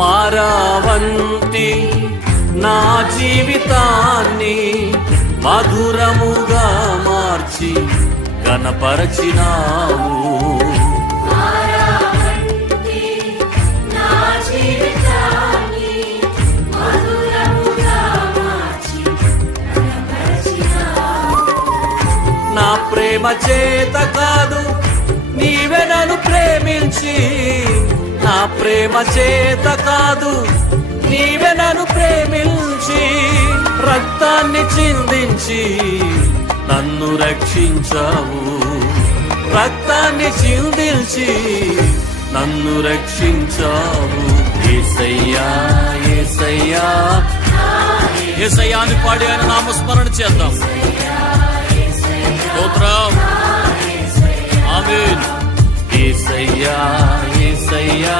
మారావంతి నా జీవితాన్ని మధురముగా మార్చి ఘనపరచినావు. నా ప్రేమ చేత కాదు నీవే నన్ను ప్రేమించి, నా ప్రేమ చేత కాదు నీవే నన్ను ప్రేమించి, రక్తాన్ని చిందించి నన్ను రక్షించావు. రక్తాన్ని చిందించి నన్ను రక్షించావు. యేసయ్యా యేసయ్యా యేసయ్యా అని పాడి ఆయన నామస్మరణ చేద్దాం. స్తోత్రం. ఆమేన్. యేసయ్యా యేసయ్యా